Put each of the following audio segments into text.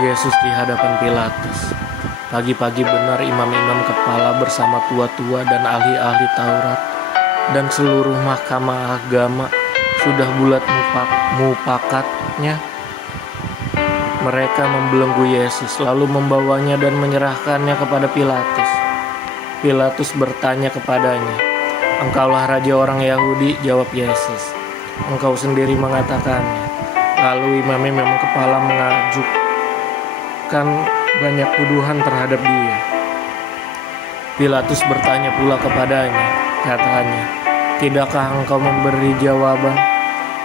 Yesus di hadapan Pilatus. Pagi-pagi benar imam-imam kepala bersama tua-tua dan ahli-ahli Taurat dan seluruh mahkamah agama sudah bulat mupakatnya. Mereka membelenggu Yesus lalu membawanya dan menyerahkannya kepada Pilatus. Pilatus bertanya kepadanya, "Engkaulah raja orang Yahudi?" Jawab Yesus, "Engkau sendiri mengatakannya." Lalu imam-imam kepala mengajukan banyak tuduhan terhadap dia. Pilatus bertanya pula kepadanya, katanya, "Tidakkah engkau memberi jawaban?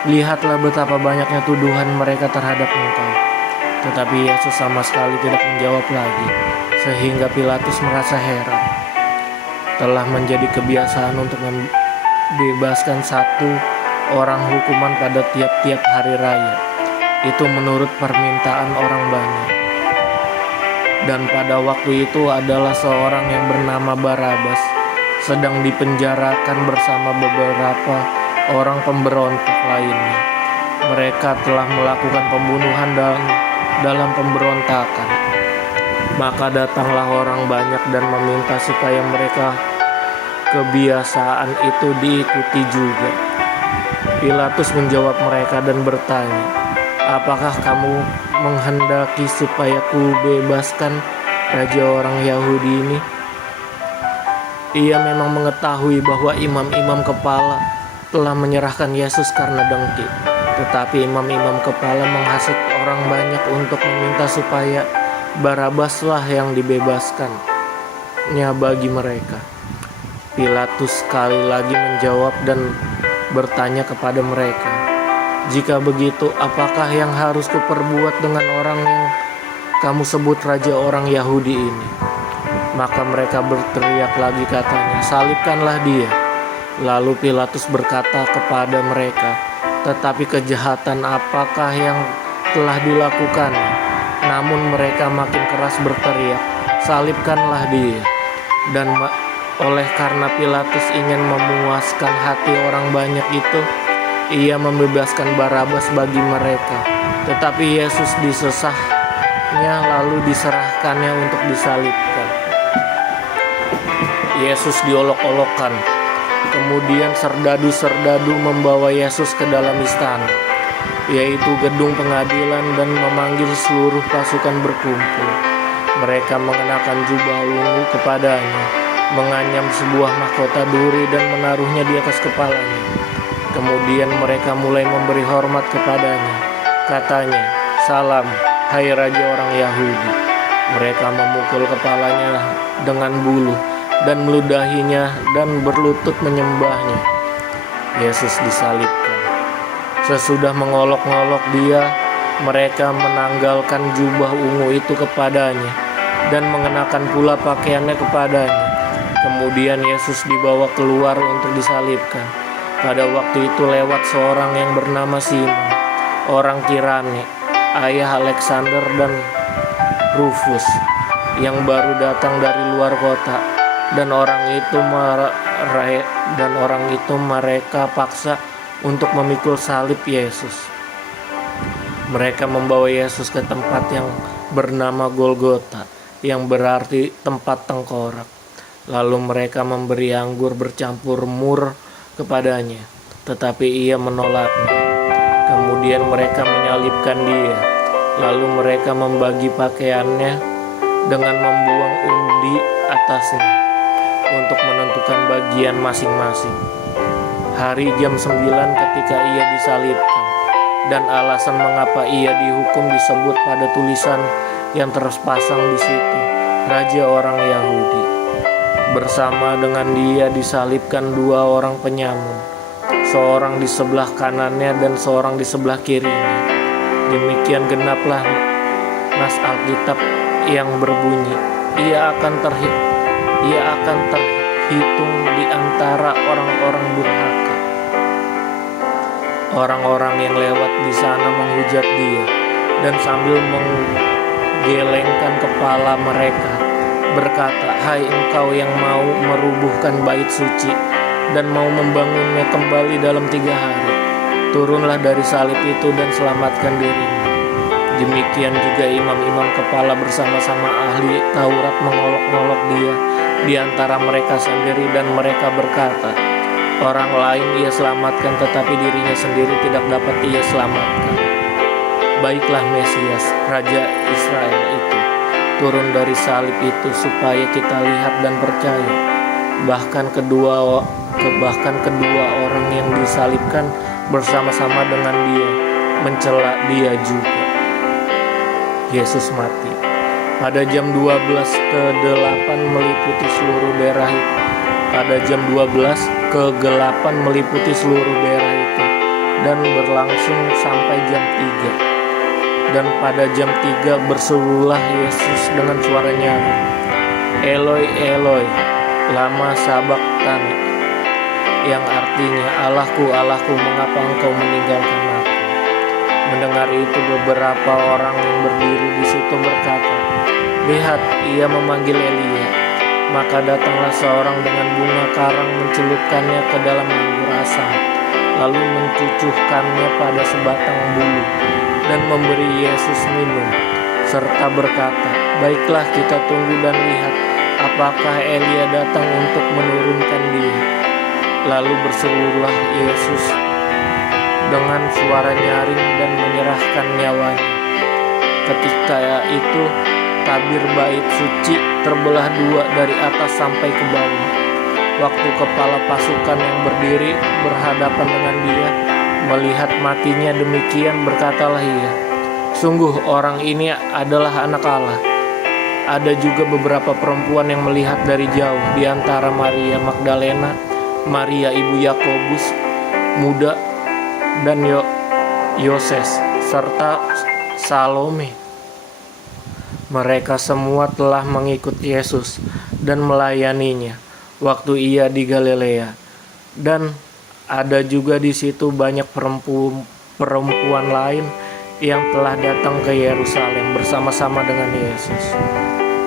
Lihatlah betapa banyaknya tuduhan mereka terhadap engkau." Tetapi Yesus sama sekali tidak menjawab lagi, sehingga Pilatus merasa heran. Telah menjadi kebiasaan untuk membebaskan satu orang hukuman pada tiap-tiap hari raya. Itu menurut permintaan orang banyak. Dan pada waktu itu adalah seorang yang bernama Barabas sedang dipenjarakan bersama beberapa orang pemberontak lainnya. Mereka telah melakukan pembunuhan dalam pemberontakan. Maka datanglah orang banyak dan meminta supaya mereka kebiasaan itu diikuti juga. Pilatus menjawab mereka dan bertanya, "Apakah kamu menghendaki supaya kubebaskan raja orang Yahudi ini?" Ia memang mengetahui bahwa imam-imam kepala telah menyerahkan Yesus karena dengki. Tetapi imam-imam kepala menghasut orang banyak untuk meminta supaya Barabaslah yang dibebaskannya bagi mereka. Pilatus sekali lagi menjawab dan bertanya kepada mereka, "Jika begitu, apakah yang harus kuperbuat dengan orang yang kamu sebut raja orang Yahudi ini?" Maka mereka berteriak lagi katanya, "Salibkanlah dia." Lalu Pilatus berkata kepada mereka, "Tetapi kejahatan apakah yang telah dilakukannya?" Namun mereka makin keras berteriak, "Salibkanlah dia." Dan oleh karena Pilatus ingin memuaskan hati orang banyak itu, ia membebaskan Barabas bagi mereka. Tetapi Yesus disesahnya lalu diserahkannya untuk disalibkan. Yesus diolok-olokkan. Kemudian serdadu-serdadu membawa Yesus ke dalam istana, yaitu gedung pengadilan, dan memanggil seluruh pasukan berkumpul. Mereka mengenakan jubah ungu kepadanya, menganyam sebuah mahkota duri dan menaruhnya di atas kepalanya. Kemudian mereka mulai memberi hormat kepadanya. Katanya, "Salam, hai Raja orang Yahudi." Mereka memukul kepalanya dengan bulu dan meludahinya dan berlutut menyembahnya. Yesus disalibkan. Sesudah mengolok-ngolok dia, mereka menanggalkan jubah ungu itu kepadanya dan mengenakan pula pakaiannya kepadanya. Kemudian Yesus dibawa keluar untuk disalibkan. Pada waktu itu lewat seorang yang bernama Simon, orang Kirene, ayah Alexander dan Rufus, yang baru datang dari luar kota, dan orang itu mereka paksa untuk memikul salib Yesus. Mereka membawa Yesus ke tempat yang bernama Golgota, yang berarti tempat tengkorak. Lalu mereka memberi anggur bercampur mur kepadanya, tetapi ia menolaknya. Kemudian mereka menyalibkan dia. Lalu mereka membagi pakaiannya dengan membuang undi atasnya untuk menentukan bagian masing-masing. Hari jam 9 ketika ia disalibkan, dan alasan mengapa ia dihukum disebut pada tulisan yang terpasang di situ, Raja orang Yahudi. Bersama dengan dia disalibkan dua orang penyamun, seorang di sebelah kanannya dan seorang di sebelah kirinya. Demikian genaplah nas Alkitab yang berbunyi, ia akan terhitung di antara orang-orang durhaka. Orang-orang yang lewat di sana menghujat dia, dan sambil menggelengkan kepala mereka berkata, "Hai engkau yang mau merubuhkan bait suci dan mau membangunnya kembali dalam 3 hari, turunlah dari salib itu dan selamatkan dirimu." Demikian juga imam-imam kepala bersama-sama ahli Taurat mengolok-olok dia di antara mereka sendiri, dan mereka berkata, orang lain ia selamatkan, tetapi dirinya sendiri tidak dapat ia selamatkan. Baiklah Mesias, Raja Israel itu, turun dari salib itu supaya kita lihat dan percaya. Bahkan kedua orang yang disalibkan bersama-sama dengan dia mencela dia juga. Yesus mati. Pada jam 12 ke-8 meliputi seluruh daerah itu. Pada jam 12 ke-8 meliputi seluruh daerah itu dan berlangsung sampai jam 3. Dan pada jam 3 berserulah Yesus dengan suara nyaring, Eloi, Eloi, lama sabachthani, yang artinya, Allahku, Allahku, mengapa engkau meninggalkan aku? Mendengar itu beberapa orang yang berdiri di situ berkata, lihat, ia memanggil Elia. Maka datanglah seorang dengan bunga karang, mencelupkannya ke dalam anggur asam, lalu mencucukkannya pada sebatang bulu, dan memberi Yesus minum, serta berkata, baiklah, kita tunggu dan lihat apakah Elia datang untuk menurunkan dia. Lalu berserulah Yesus dengan suara nyaring dan menyerahkan nyawanya. Ketika itu tabir bait suci terbelah dua dari atas sampai ke bawah. Waktu kepala pasukan yang berdiri berhadapan dengan dia melihat matinya demikian, berkatalah ia, sungguh orang ini adalah anak Allah. Ada juga beberapa perempuan yang melihat dari jauh, di antara Maria Magdalena, Maria ibu Yakobus muda, dan Yoses, serta Salome. Mereka semua telah mengikut Yesus dan melayaninya waktu ia di Galilea. Dan ada juga di situ banyak perempuan lain yang telah datang ke Yerusalem bersama-sama dengan Yesus.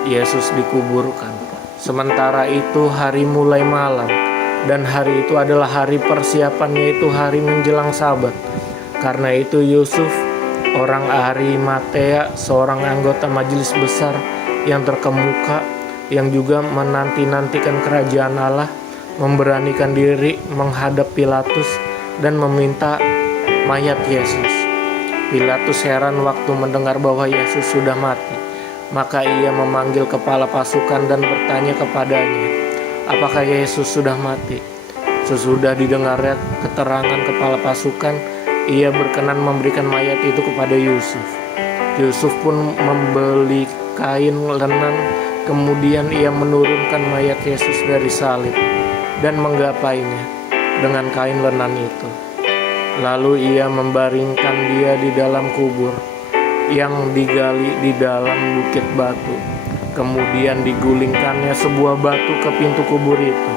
Yesus dikuburkan. Sementara itu hari mulai malam, dan hari itu adalah hari persiapan, yaitu hari menjelang Sabat. Karena itu Yusuf, orang Arimatea, seorang anggota majelis besar yang terkemuka, yang juga menanti-nantikan kerajaan Allah, memberanikan diri menghadap Pilatus dan meminta mayat Yesus. Pilatus heran waktu mendengar bahwa Yesus sudah mati. Maka ia memanggil kepala pasukan dan bertanya kepadanya, apakah Yesus sudah mati? Sesudah didengarnya keterangan kepala pasukan, ia berkenan memberikan mayat itu kepada Yusuf. Yusuf pun membeli kain lenan, kemudian ia menurunkan mayat Yesus dari salib dan menggapainya dengan kain lenan itu. Lalu ia membaringkan dia di dalam kubur yang digali di dalam bukit batu. Kemudian digulingkannya sebuah batu ke pintu kubur itu.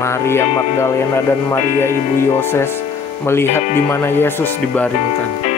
Maria Magdalena dan Maria ibu Yoses melihat di mana Yesus dibaringkan.